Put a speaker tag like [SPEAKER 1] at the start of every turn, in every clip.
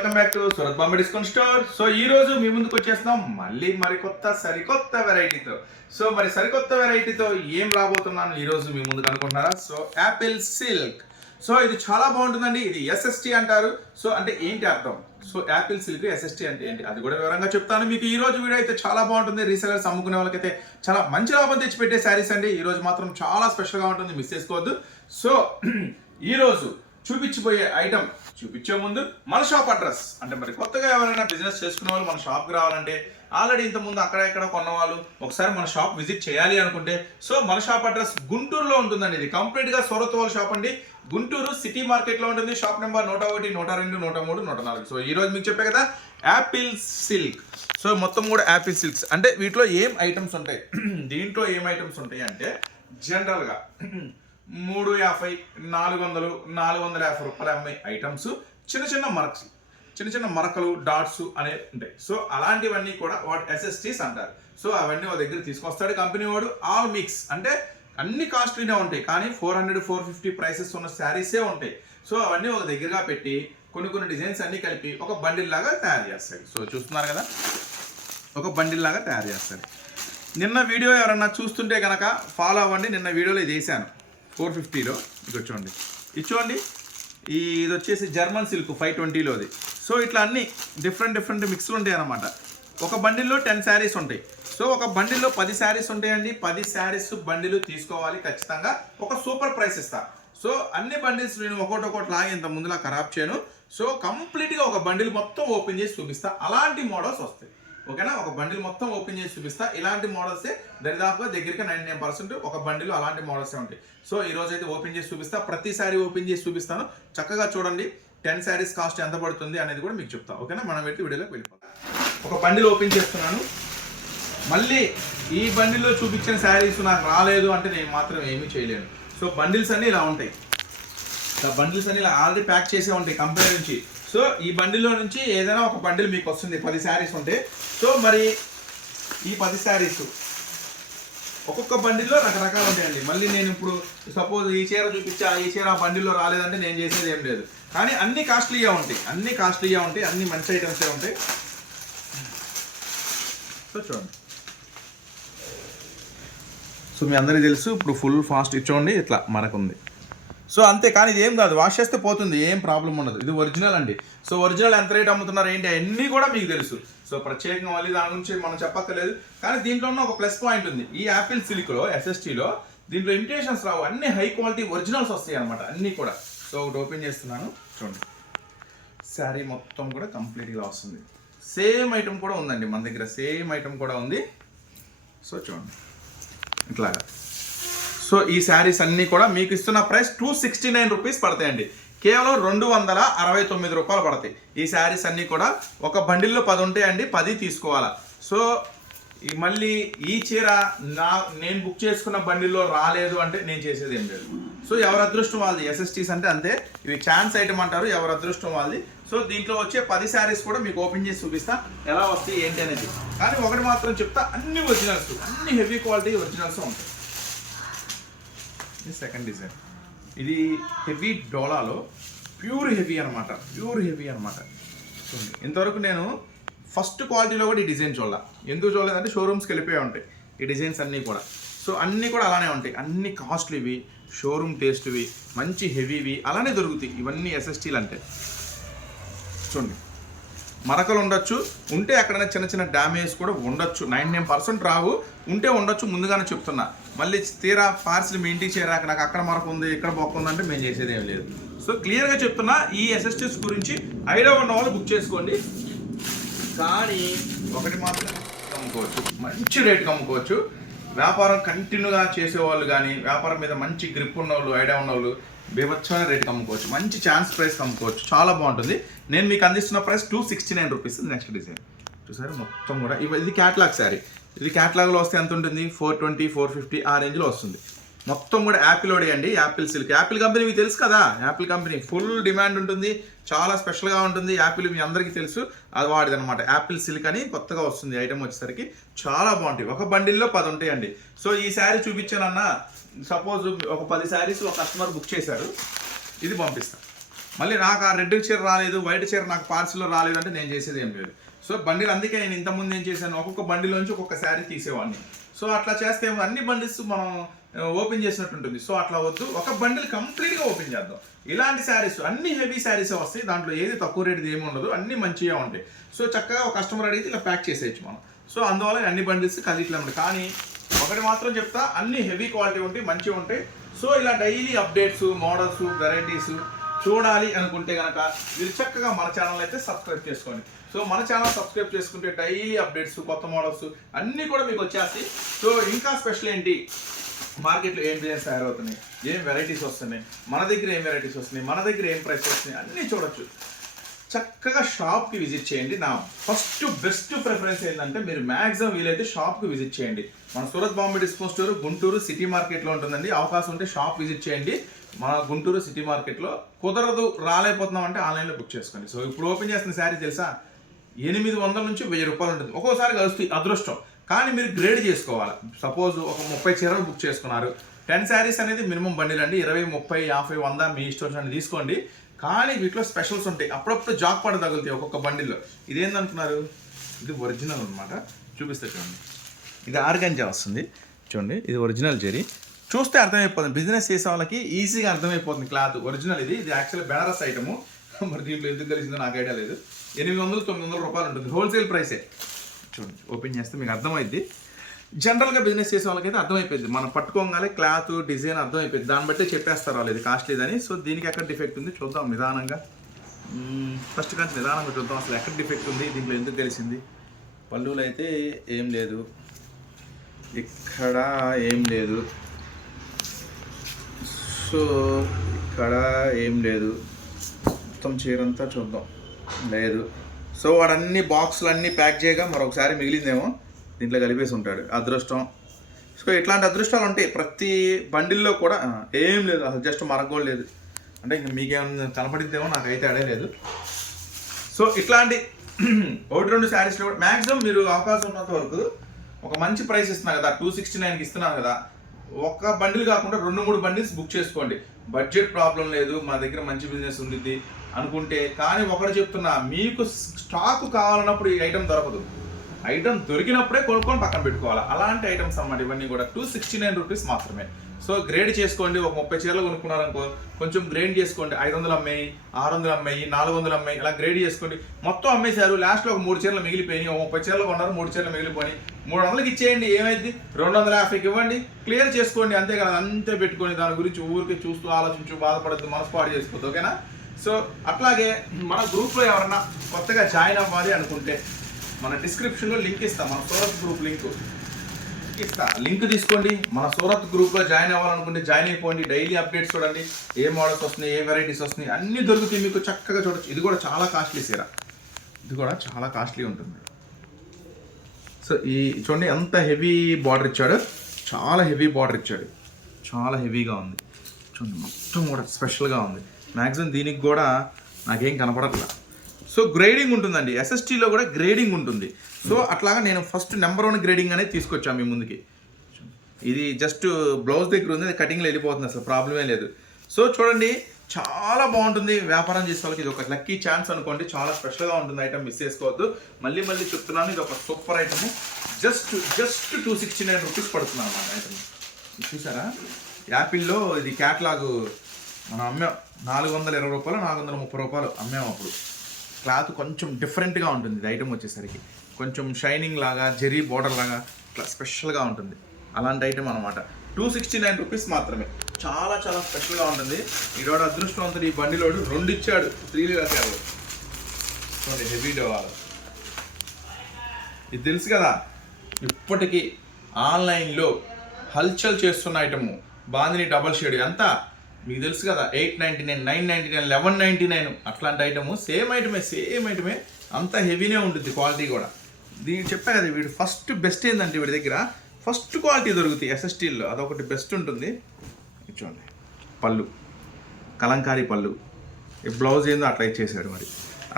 [SPEAKER 1] Welcome back to Surat Bombay discount store. So ఈ రోజు మీ ముందుకు వచ్చేస్తున్నాం మళ్ళీ మరికొత్త సరికొత్త వెరైటీతో. సో మరి సరికొత్త వెరైటీతో ఏం రాబోతున్నాను ఈ రోజు మీ ముందుకు అనుకుంటున్నారా? సో యాపిల్ సిల్క్ సో ఇది చాలా బాగుంటుందండి. ఇది ఎస్ఎస్టీ అంటారు. సో అంటే ఏంటి అర్థం? సో యాపిల్ సిల్క్ ఎస్ఎస్టీ అంటే ఏంటి? అది కూడా వివరంగా చెప్తాను. మీకు ఈ రోజు వీడియో అయితే చాలా బాగుంటుంది. రీసెలర్స్ అమ్ముకునే వాళ్ళకైతే చాలా మంచి లాభం తెచ్చిపెట్టే శారీస్ అండి. ఈ రోజు మాత్రం చాలా స్పెషల్గా ఉంటుంది. మిస్ చేసుకోవద్దు. సో ఈ చూపించిపోయే చూపించబోయే ఐటమ్ చూపించే ముందు మన షాప్ అడ్రస్ అంటే మరి కొత్తగా ఎవరైనా బిజినెస్ చేసుకునే వాళ్ళు మన షాప్కి రావాలంటే ఆల్రెడీ ఇంత ముందు అక్కడ ఎక్కడ కొన్న వాళ్ళు ఒకసారి మన షాప్ విజిట్ చేయాలి అనుకుంటే సో మన షాప్ అడ్రస్ గుంటూరులో ఉంటుందండి ఇది. కంప్లీట్గా సూరత్ వాళ్ళ షాప్ అండి. గుంటూరు సిటీ మార్కెట్లో ఉంటుంది. షాప్ నెంబర్ నూట ఒకటి నూట రెండు నూట మూడు నూట నాలుగు. సో ఈ రోజు మీకు చెప్పే కదా యాపిల్ సిల్క్ సో మొత్తం కూడా యాపిల్ సిల్క్స్ అంటే వీటిలో ఏం ఐటమ్స్ ఉంటాయి? దీంట్లో ఏం ఐటమ్స్ ఉంటాయి అంటే జనరల్గా మూడు యాభై నాలుగు వందలు నాలుగు వందల యాభై రూపాయలు అమ్మే ఐటమ్స్ చిన్న చిన్న మరక్స్ చిన్న చిన్న మరకలు డాట్స్ అనేవి ఉంటాయి. సో అలాంటివన్నీ కూడా వాటి ఎస్ఎస్టీస్ అంటారు. సో అవన్నీ ఒక దగ్గర తీసుకొస్తాడు కంపెనీ వాడు. ఆల్ మిక్స్ అంటే అన్ని కాస్ట్లీనే ఉంటాయి. కానీ four hundred four fifty prices ఉన్న శారీసే ఉంటాయి. సో అవన్నీ ఒక దగ్గరగా పెట్టి కొన్ని కొన్ని డిజైన్స్ అన్నీ కలిపి ఒక బండిల్ లాగా తయారు చేస్తాడు. సో చూస్తున్నారు కదా? ఒక బండిల్ లాగా తయారు చేస్తాడు. నిన్న వీడియో ఎవరన్నా చూస్తుంటే కనుక ఫాలో అవ్వండి. నిన్న వీడియోలో ఇది వేసాను ఫోర్ ఫిఫ్టీలో ఇది చూడండి. ఇది చూడండి. ఈ ఇది వచ్చేసి జర్మన్ సిల్క్ ఫైవ్ ట్వంటీలోది సో ఇట్లా అన్ని డిఫరెంట్ డిఫరెంట్ మిక్స్లు ఉంటాయి అనమాట ఒక బండిల్లో టెన్ శారీస్ ఉంటాయి. సో ఒక బండిల్లో పది శారీస్ ఉంటాయండి. పది శారీస్ బండిలు తీసుకోవాలి ఖచ్చితంగా. ఒక సూపర్ ప్రైస్ ఇస్తా. సో అన్ని బండిల్స్ నేను ఒకటి ఒకటి లాగా ఇంత ముందులా ఖరాబ్ చేయను. సో కంప్లీట్గా ఒక బండిల్ మొత్తం ఓపెన్ చేసి చూపిస్తా. అలాంటి మోడల్స్ వస్తాయి. ఓకేనా? ఒక బండిల్ మొత్తం ఓపెన్ చేసి చూపిస్తా. ఇలాంటి మోడల్సే దరిదాపుగా దగ్గరికి నైన్ నైన్ పర్సెంట్ ఒక బండిలో అలాంటి మోడల్స్ ఉంటాయి. సో ఈ రోజు అయితే ఓపెన్ చేసి చూపిస్తా. ప్రతి సారీ ఓపెన్ చేసి చూపిస్తాను. చక్కగా చూడండి. టెన్ శారీస్ కాస్ట్ ఎంత పడుతుంది అనేది కూడా మీకు చెప్తా. ఓకేనా? మనం అయితే వీడియోలోకి వెళ్ళిపోతాం ఒక బండిల్ ఓపెన్ చేస్తున్నాను. మళ్ళీ ఈ బండిల్లో చూపించిన శారీస్ నాకు రాలేదు అంటే నేను మాత్రం ఏమీ చేయలేను. సో బండిల్స్ అన్నీ ఇలా ఉంటాయి. బండిల్స్ అన్ని ఇలా ఆల్రెడీ ప్యాక్ చేసే ఉంటాయి. కంపెనీ నుంచి సో ఈ బండిల్లో నుంచి ఏదైనా ఒక బండిల్ మీకు వస్తుంది పది శారీస్ ఉంటే. సో మరి ఈ పది శారీస్ ఒక్కొక్క బండిల్లో రకరకాలు ఉంటాయండి. మళ్ళీ నేను ఇప్పుడు సపోజ్ ఈ చీర చూపించా ఈ చీర ఆ బండిల్లో రాలేదంటే నేను చేసేది ఏం లేదు. కానీ అన్ని కాస్ట్లీగా ఉంటాయి. అన్ని కాస్ట్లీగా ఉంటాయి. అన్ని మంచి ఐటమ్సే ఉంటాయి. సో చూడండి. సో మీ అందరికీ తెలుసు ఇప్పుడు ఫుల్ ఫాస్ట్ ఇచ్చోండి ఇట్లా మనకుంది సో అంతే కానీ ఇది ఏం కాదు వాష్ చేస్తే పోతుంది ఏం ప్రాబ్లం ఉండదు. ఇది ఒరిజినల్ అండి. సో ఒరిజినల్ ఎంత రేట్ అమ్ముతున్నారు ఏంటి అన్నీ కూడా మీకు తెలుసు. సో ప్రత్యేకంగా మళ్ళీ దాని గురించి మనం చెప్పక్కర్లేదు. కానీ దీంట్లో ఉన్న ఒక ప్లస్ పాయింట్ ఉంది. ఈ యాపిల్ సిల్క్లో ఎస్ఎస్టీలో దీంట్లో ఇమిటేషన్స్ రావు. అన్ని హై క్వాలిటీ ఒరిజినల్స్ వస్తాయి అనమాట అన్నీ కూడా. సో ఒకటి ఓపెన్ చేస్తున్నాను చూడండి. శారీ మొత్తం కూడా కంప్లీట్గా వస్తుంది. సేమ్ ఐటమ్ కూడా ఉందండి మన దగ్గర సేమ్ ఐటమ్ కూడా ఉంది. సో చూడండి. ఇట్లాగా. సో ఈ శారీస్ అన్నీ కూడా మీకు ఇస్తున్న price two sixty nine rupees పడతాయండి. కేవలం రెండు వందల అరవై తొమ్మిది రూపాయలు పడతాయి. ఈ శారీస్ అన్నీ కూడా ఒక బండిల్లో పది ఉంటాయండి పది తీసుకోవాలా. సో ఈ మళ్ళీ ఈ చీర నా నేను బుక్ చేసుకున్న బండిల్లో రాలేదు అంటే నేను చేసేది ఏం లేదు. సో ఎవరి అదృష్టం వాళ్ళది? ఎస్ఎస్టీస్ అంటే అంతే. ఇవి ఛాన్స్ ఐటమ్ అంటారు ఎవరి అదృష్టం వాళ్ళది. సో దీంట్లో వచ్చే పది శారీస్ కూడా మీకు ఓపెన్ చేసి చూపిస్తా ఎలా వస్తాయి ఏంటి అనేది. కానీ ఒకటి మాత్రం చెప్తా అన్ని ఒరిజినల్స్ అన్ని హెవీ క్వాలిటీ ఒరిజినల్స్ ఉంటాయి. ఇది సెకండ్ డిజైన్ ఇది హెవీ డోలాలో ప్యూర్ హెవీ అనమాట ప్యూర్ హెవీ అనమాట చూడండి. ఇంతవరకు నేను ఫస్ట్ క్వాలిటీలో కూడా ఈ డిజైన్ చూడాల. ఎందుకు చూడలేదంటే షోరూమ్స్కి వెళ్ళిపోయి ఉంటాయి ఈ డిజైన్స్ అన్నీ కూడా. సో అన్నీ కూడా అలానే ఉంటాయి. అన్ని కాస్ట్లీవి షోరూమ్ టేస్ట్వి మంచి హెవీవి అలానే దొరుకుతాయి. ఇవన్నీ ఎస్ఎస్టీలు అంటే. చూడండి. మరకలు ఉండొచ్చు. ఉంటే అక్కడ చిన్న చిన్న డ్యామేజ్ కూడా ఉండొచ్చు. నైన్ నైన్ పర్సెంట్ రావు. ఉంటే ఉండొచ్చు. ముందుగానే చెప్తున్నా. మళ్ళీ తీరా పార్సిల్ మీ ఇంటికి చేరాక నాకు అక్కడ మరొక ఉంది ఇక్కడ బొక్క ఉందంటే మేము చేసేది ఏం లేదు. సో క్లియర్గా చెప్తున్నా ఈ ఎస్ఎస్టీస్ గురించి ఐడియా ఉన్న వాళ్ళు బుక్ చేసుకోండి. కానీ ఒకటి మాత్రం అమ్ముకోవచ్చు మంచి రేటుకి అమ్ముకోవచ్చు వ్యాపారం కంటిన్యూగా చేసేవాళ్ళు కానీ వ్యాపారం మీద మంచి గ్రిప్ ఉన్న వాళ్ళు ఐడియా ఉన్న వాళ్ళు బీభత్సమైన రేట్కి అమ్ముకోవచ్చు మంచి ఛాన్స్ ప్రైస్ అమ్ముకోవచ్చు చాలా బాగుంటుంది. నేను మీకు అందిస్తున్న price two sixty nine rupees next design చూసారు? మొత్తం కూడా ఇది క్యాట్లాగ్ శారీ ఇది క్యాట్లాగ్లో వస్తే ఎంత ఉంటుంది? ఫోర్ ట్వంటీ ఫోర్ ఫిఫ్టీ ఆ రేంజ్లో వస్తుంది. మొత్తం కూడా యాపిల్ అండి. యాపిల్ సిల్క్ యాపిల్ కంపెనీ మీకు తెలుసు కదా? యాపిల్ కంపెనీ ఫుల్ డిమాండ్ ఉంటుంది. చాలా స్పెషల్గా ఉంటుంది. యాపిల్ మీ అందరికీ తెలుసు. అది వాడిది అనమాట యాపిల్ సిల్క్ అని కొత్తగా వస్తుంది ఐటమ్ వచ్చేసరికి. చాలా బాగుంటాయి. ఒక బండిల్లో పది ఉంటాయండి. సో ఈ శారీ చూపించానన్నా సపోజ్ ఒక పది శారీస్ ఒక కస్టమర్ బుక్ చేశారు. ఇది పంపిస్తాను మళ్ళీ నాకు ఆ రెడ్ చీర రాలేదు వైట్ చీర నాకు పార్సిల్లో రాలేదు అంటే నేను చేసేది ఏం లేదు. సో బండిలు అందుకే నేను ఇంతకుముందు ఏం చేశాను ఒక్కొక్క బండిలోంచి ఒక్కొక్క శారీ తీసేవాడిని. సో అట్లా చేస్తే ఏమో అన్ని బండిల్స్ మనం ఓపెన్ చేసినట్టు ఉంటుంది. సో అట్లా వద్దు. ఒక బండిల్ కంప్లీట్గా ఓపెన్ చేద్దాం. ఇలాంటి శారీస్ అన్ని హెవీ శారీస్ వస్తాయి. దాంట్లో ఏది తక్కువ రేటుది ఏమి ఉండదు. అన్ని మంచిగా ఉంటాయి. సో చక్కగా ఒక కస్టమర్ అడిగితే ఇలా ప్యాక్ చేసేయచ్చు మనం. సో అందువల్ల అన్ని బండిల్స్ కలిగిట్లే కానీ ఒకటి మాత్రం చెప్తా అన్ని హెవీ క్వాలిటీ ఉంటాయి మంచిగా ఉంటాయి. సో ఇలా డైలీ అప్డేట్స్ మోడల్స్ వెరైటీస్ చూడాలి అనుకుంటే కనుక మీరు చక్కగా మన ఛానల్ అయితే సబ్స్క్రైబ్ చేసుకోండి. సో మన ఛానల్ సబ్స్క్రైబ్ చేసుకుంటే డైలీ అప్డేట్స్ కొత్త మోడల్స్ అన్నీ కూడా మీకు వచ్చేస్తాయి. సో ఇంకా స్పెషల్ ఏంటి? మార్కెట్లో ఏం డిజైన్స్ తయారవుతున్నాయి? ఏం వెరైటీస్ వస్తున్నాయి? మన దగ్గర ఏం వెరైటీస్ వస్తున్నాయి? మన దగ్గర ఏం ప్రైస్ వస్తున్నాయి? అన్నీ చూడొచ్చు. చక్కగా షాప్కి విజిట్ చేయండి. నా ఫస్ట్ బెస్ట్ ప్రిఫరెన్స్ ఏంటంటే మీరు మ్యాక్సిమం వీలైతే షాప్కి విజిట్ చేయండి. మన Surat Bombay disco store Guntur city మార్కెట్లో ఉంటుందండి. అవకాశం ఉంటే షాప్ విజిట్ చేయండి. మన గుంటూరు సిటీ మార్కెట్లో కుదరదు రాలేకపోతున్నాం అంటే ఆన్లైన్లో బుక్ చేసుకోండి. సో ఇప్పుడు ఓపెన్ చేస్తున్న శారీ తెలుసా? ఎనిమిది వందల నుంచి వెయ్యి రూపాయలు ఉంటుంది. ఒక్కోసారి కలుస్తుంది అదృష్టం. కానీ మీరు గ్రేడ్ చేసుకోవాలి. సపోజ్ ఒక ముప్పై చీరలు బుక్ చేసుకున్నారు. టెన్ శారీస్ అనేది మినిమం బండిల్ అండి ఇరవై ముప్పై యాభై వంద మీ ఇష్టం తీసుకోండి. కానీ వీటిలో స్పెషల్స్ ఉంటాయి. అప్పుడప్పుడు జాక్ పడ తగులుతాయి ఒక్కొక్క బండిల్లో ఇదేందనుకున్నారు ఇది ఒరిజినల్ అనమాట చూపిస్తే చూడండి. ఇది ఆర్గంజా వస్తుంది. చూడండి ఇది ఒరిజినల్ జెరీ. చూస్తే అర్థమైపోతుంది. బిజినెస్ చేసే వాళ్ళకి ఈజీగా అర్థమైపోతుంది క్లాత్. ఒరిజినల్ ఇది. ఇది యాక్చువల్లీ బెనారస్ ఐటము మరి దీంట్లో ఎందుకు కలిసిందో నాకు ఐడియా లేదు. ఎనిమిది వందలు తొమ్మిది వందల రూపాయలు ఉంటుంది. హోల్సేల్ ప్రైసే. చూడండి ఓపెన్ చేస్తే మీకు అర్థమైద్ది. జనరల్గా బిజినెస్ చేసే వాళ్ళకైతే అర్థమైపోయింది. మనం పట్టుకోగానే క్లాత్ డిజైన్ అర్థమైపోయింది. దాన్ని బట్టే చెప్పేస్తారు వాళ్ళు ఇది కాస్ట్లీదని సో దీనికి ఎక్కడ డిఫెక్ట్ ఉంది చూద్దాం నిదానంగా. ఫస్ట్ కానీ నిదానంగా చూద్దాం అసలు ఎక్కడ డిఫెక్ట్ ఉంది దీంట్లో ఎందుకు తెలిసింది? పళ్ళులో అయితే ఏం లేదు. ఇక్కడ ఏం లేదు. సో ఇక్కడ ఏం లేదు. మొత్తం చీరంతా చూద్దాం. లేదు. సో వాడన్ని బాక్సులు అన్నీ ప్యాక్ చేయగా మరొకసారి మిగిలిందేమో. దీంట్లో కలిపేసి ఉంటాడు. అదృష్టం. సో ఇట్లాంటి అదృష్టాలు ఉంటాయి. ప్రతి బండిల్లో కూడా ఏం లేదు. అసలు జస్ట్ మరగోలు లేదు. అంటే ఇంకా మీకేమైనా కనపడిద్దేమో నాకైతే అడే లేదు. సో ఇట్లాంటి ఒకటి రెండు శారీస్లో కూడా మ్యాక్సిమం మీరు అవకాశం ఉన్నంత వరకు ఒక మంచి ప్రైస్ ఇస్తున్నా కదా. టూ సిక్స్టీ నైన్కి ఇస్తున్నాను కదా. ఒక్క బండిల్ కాకుండా రెండు మూడు బండిల్స్ బుక్ చేసుకోండి. బడ్జెట్ ప్రాబ్లం లేదు. మా దగ్గర మంచి బిజినెస్ ఉండిద్ది అనుకుంటే. కానీ ఒకటి చెప్తున్నా మీకు స్టాక్ కావాలన్నప్పుడు ఈ ఐటెం దొరకదు. ఐటమ్ దొరికినప్పుడే కొనుక్కొని పక్కన పెట్టుకోవాలి? అలాంటి ఐటమ్స్ అన్నమాట. ఇవన్నీ కూడా టూ సిక్స్టీ నైన్ రూపీస్ మాత్రమే. సో గ్రేడ్ చేసుకోండి. ఒక ముప్పై చీరలు కొనుక్కున్నారనుకో కొంచెం గ్రేడ్ చేసుకోండి. ఐదు వందలు అమ్మాయి ఆరు వందలు అమ్మాయి నాలుగు వందలు అమ్మాయి ఇలా గ్రేడ్ చేసుకోండి. మొత్తం అమ్మేశారు. లాస్ట్లో ఒక మూడు చీరలు మిగిలిపోయినాయి. ఒక ముప్పై చీరలు కొన్నారు మూడు చీరలు మిగిలిపోయి మూడు వందలకి ఇచ్చేయండి. ఏమైంది? రెండు వందల యాభైకి ఇవ్వండి. క్లియర్ చేసుకోండి. అంతే కదా అంతే పెట్టుకొని దాని గురించి ఊరికి చూస్తూ ఆలోచించు బాధపడద్దు మనసు పాడు చేసుకోవద్దు. ఓకేనా? సో అట్లాగే మన గ్రూప్లో ఎవరన్నా కొత్తగా జాయిన్ అవ్వాలి అనుకుంటే మన డిస్క్రిప్షన్లో లింక్ ఇస్తాం మన సూరత్ గ్రూప్ లింక్ ఇస్తా. లింక్ తీసుకోండి. మన సూరత్ గ్రూప్లో జాయిన్ అవ్వాలనుకుంటే జాయిన్ అయిపోండి. డైలీ అప్డేట్స్ చూడండి. ఏ మోడల్స్ వస్తున్నాయి ఏ వెరైటీస్ వస్తున్నాయి అన్నీ దొరుకుతాయి మీకు చక్కగా చూడొచ్చు. ఇది కూడా చాలా కాస్ట్లీ సీర ఇది కూడా చాలా కాస్ట్లీ ఉంటుంది. సో ఈ చూడండి ఎంత హెవీ బార్డర్ ఇచ్చాడు. చాలా హెవీ బార్డర్ ఇచ్చాడు. చాలా హెవీగా ఉంది. చూడండి మొత్తం కూడా స్పెషల్గా ఉంది. మ్యాక్సిమం దీనికి కూడా నాకేం కనపడట్లా. సో గ్రేడింగ్ ఉంటుందండి. ఎస్ఎస్టీలో కూడా గ్రేడింగ్ ఉంటుంది. సో అట్లాగా నేను ఫస్ట్ నెంబర్ వన్ గ్రేడింగ్ అనేది తీసుకొచ్చాను మీ ముందుకి. ఇది జస్ట్ బ్లౌజ్ దగ్గర ఉంది కటింగ్లో వెళ్ళిపోతుంది అసలు ప్రాబ్లమే లేదు. సో చూడండి చాలా బాగుంటుంది వ్యాపారం చేసే వాళ్ళకి. ఇది ఒక లక్కీ ఛాన్స్ అనుకోండి చాలా స్పెషల్గా ఉంటుంది ఐటమ్ మిస్ చేసుకోవద్దు. మళ్ళీ మళ్ళీ చెప్తున్నాను ఇది ఒక super item just just two sixty nine rupees పడుతున్నాను అన్నమాట ఐటమ్ చూసారా? యాపిల్లో ఇది క్యాట్లాగ్ మనం అమ్మాం నాలుగు వందల ఇరవై రూపాయలు నాలుగు వందల ముప్పై రూపాయలు అమ్మాము అప్పుడు. క్లాత్ కొంచెం డిఫరెంట్గా ఉంటుంది ఇది ఐటమ్ వచ్చేసరికి. కొంచెం షైనింగ్ లాగా జెరీ బార్డర్ లాగా ఇట్లా స్పెషల్గా ఉంటుంది. అలాంటి ఐటమ్ అనమాట టూ సిక్స్టీ నైన్ రూపీస్ మాత్రమే. చాలా చాలా స్పెషల్గా ఉంటుంది. ఈరోడు అదృష్టవంతుడు ఈ బండిలోడు రెండు ఇచ్చాడు త్రీ రాశారు చూడండి హెవీ డోవాలు ఇది తెలుసు కదా? ఇప్పటికీ ఆన్లైన్లో హల్చల్ చేస్తున్న ఐటము బాందిని డబల్ షేడ్ ఎంత? మీకు తెలుసు కదా eight ninety nine nine ninety nine eleven ninety nine అట్లాంటి ఐటము సేమ్ ఐటమే సేమ్ ఐటమే అంత హెవీనే ఉంటుంది క్వాలిటీ కూడా. దీనికి చెప్పా కదా వీడు ఫస్ట్ బెస్ట్ ఏంటంటే వీడి దగ్గర ఫస్ట్ క్వాలిటీ దొరుకుతాయి ఎస్ఎస్టీల్లో అదొకటి బెస్ట్ ఉంటుంది. చూడండి పళ్ళు కలంకారీ పళ్ళు. ఈ బ్లౌజ్ ఏందో అట్లా ఇచ్చేసాడు మరి.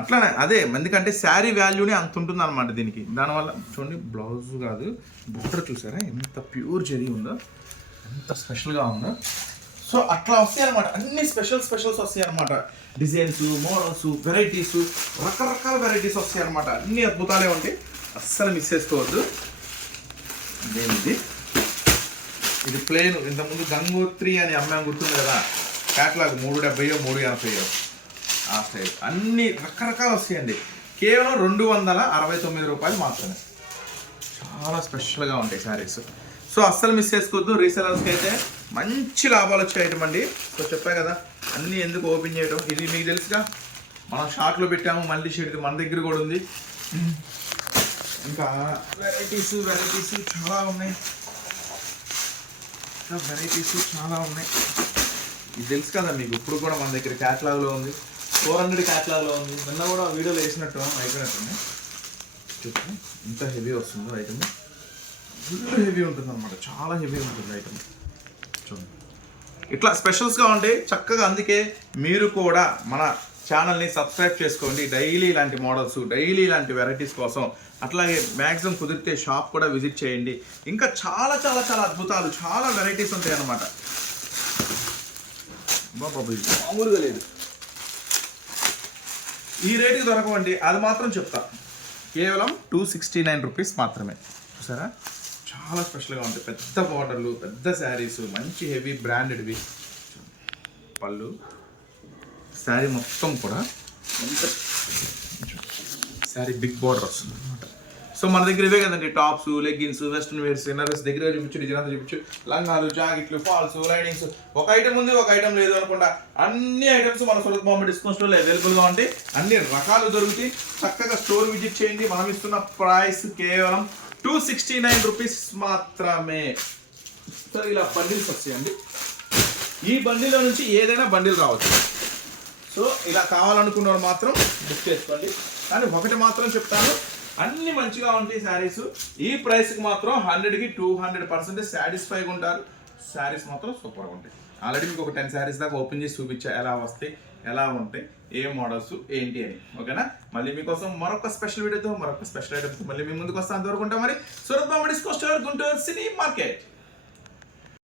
[SPEAKER 1] అట్లానే అదే ఎందుకంటే శారీ వాల్యూనే అంత ఉంటుంది అనమాట దీనికి. దానివల్ల చూడండి బ్లౌజ్ కాదు బోర్డర్ చూసారా? ఎంత ప్యూర్ జరీ ఉందో ఎంత స్పెషల్గా ఉందో. సో అట్లా వస్తాయి అనమాట అన్ని స్పెషల్ స్పెషల్స్ వస్తాయి అనమాట డిజైన్స్ మోడల్స్ వెరైటీస్ రకరకాల వెరైటీస్ వస్తాయి అనమాట అన్ని అద్భుతాలే ఉంటాయి అస్సలు మిస్ చేసుకోవద్దు. ఇదేంటి ఇది ప్లేన్ ఇంతకుముందు గంగోత్రి అని అమ్మాయి గుర్తుంది కదా? క్యాట్లాగ్ మూడు డెబ్బయో మూడు ఎనభైయో. ఆ స్టైల్ అన్ని రకరకాలు వస్తాయండి. కేవలం రెండు వందల అరవై తొమ్మిది రూపాయలు మాత్రమే. చాలా స్పెషల్గా ఉంటాయి శారీస్. సో అస్సలు మిస్ చేసుకోవద్దు. రీసెలర్స్కి అయితే మంచి లాభాలు వచ్చే ఐటమ్ అండి సో చెప్పా కదా అన్నీ ఎందుకు ఓపెన్ చేయడం ఇది మీకు తెలుసుగా మనం షార్ట్లో పెట్టాము మళ్ళీ షీట్ మన దగ్గర కూడా ఉంది. ఇంకా వెరైటీస్ వెరైటీస్ చాలా ఉన్నాయి. ఇంకా వెరైటీస్ చాలా ఉన్నాయి. ఇది తెలుసు కదా మీకు ఇప్పుడు కూడా మన దగ్గర క్యాట్లాగ్లో ఉంది. ఫోర్ హండ్రెడ్ క్యాట్లాగ్లో ఉంది. నిన్న కూడా వీడియోలో వేసినట్టు అయిపోయినట్టుంది. చూడండి ఎంత హెవీ వస్తుందో ఐటమ్ ఫుల్ హెవీ ఉంటుంది అనమాట చాలా హెవీ ఉంటుంది ఐటమ్ చూడండి ఇట్లా స్పెషల్స్గా ఉంటాయి చక్కగా అందుకే మీరు కూడా మన ఛానల్ని సబ్స్క్రైబ్ చేసుకోండి. డైలీ ఇలాంటి మోడల్స్ డైలీ ఇలాంటి వెరైటీస్ కోసం అట్లాగే మ్యాక్సిమం కుదిరితే షాప్ కూడా విజిట్ చేయండి. ఇంకా చాలా చాలా చాలా అద్భుతాలు చాలా వెరైటీస్ ఉంటాయి అన్నమాట. మామూలుగా లేదు. ఈ రేటుకి దొరకవండి. అది మాత్రం చెప్తా. కేవలం టూ సిక్స్టీ నైన్ రూపీస్ మాత్రమే. చూసారా? చాలా స్పెషల్గా ఉంటాయి. పెద్ద బార్డర్లు పెద్ద శారీస్ మంచి హెవీ బ్రాండెడ్వి పళ్ళు. శారీ మొత్తం కూడా శారీ బిగ్ బార్డర్ వస్తుంది అనమాట సో మన దగ్గర ఇవే కదండి tops leggings western wears inners దగ్గర చూపించు డిజైన్ చూపించు. లంగాలు జాకెట్లు ఫాల్స్ లైనింగ్స్. ఒక ఐటమ్ ఉంది ఒక ఐటమ్ లేదు అనుకుండా అన్ని ఐటమ్స్ మన సురత్ బాంబే డిస్కౌంట్ స్టోర్లో అవైలబుల్గా ఉంటాయి. అన్ని రకాలు దొరుకుతాయి. చక్కగా స్టోర్ విజిట్ చేయండి. మనం ఇస్తున్న ప్రైస్ కేవలం టూ సిక్స్టీ నైన్ రూపీస్ మాత్రమే. సరే ఇలా బండిల్స్ వచ్చాయండి. ఈ బండిలో నుంచి ఏదైనా బండిల్ రావచ్చు. సో ఇలా కావాలనుకున్నవారు మాత్రం బుక్ చేసుకోండి. కానీ ఒకటి మాత్రం చెప్తాను. అన్ని మంచిగా ఉంటాయి శారీస్. ఈ ప్రైస్కి మాత్రం హండ్రెడ్కి టూ హండ్రెడ్ పర్సెంట్ సాటిస్ఫైగా ఉంటారు. శారీస్ మాత్రం సూపర్గా ఉంటాయి. ఆల్రెడీ మీకు ఒక టెన్ శారీస్ దాకా ఓపెన్ చేసి చూపించా ఎలా వస్తాయి. ఎలా ఉంటాయి ఏ మోడల్స్ ఏంటి అని. ఓకేనా? మళ్ళీ మీకోసం మరొక స్పెషల్ వీడియోతో మరొక స్పెషల్ ఐటమ్తో మళ్ళీ మీ ముందుకు వస్తాను. అంతవరకు ఉంటాం మరి. Surat Bombay disco store Guntur city market.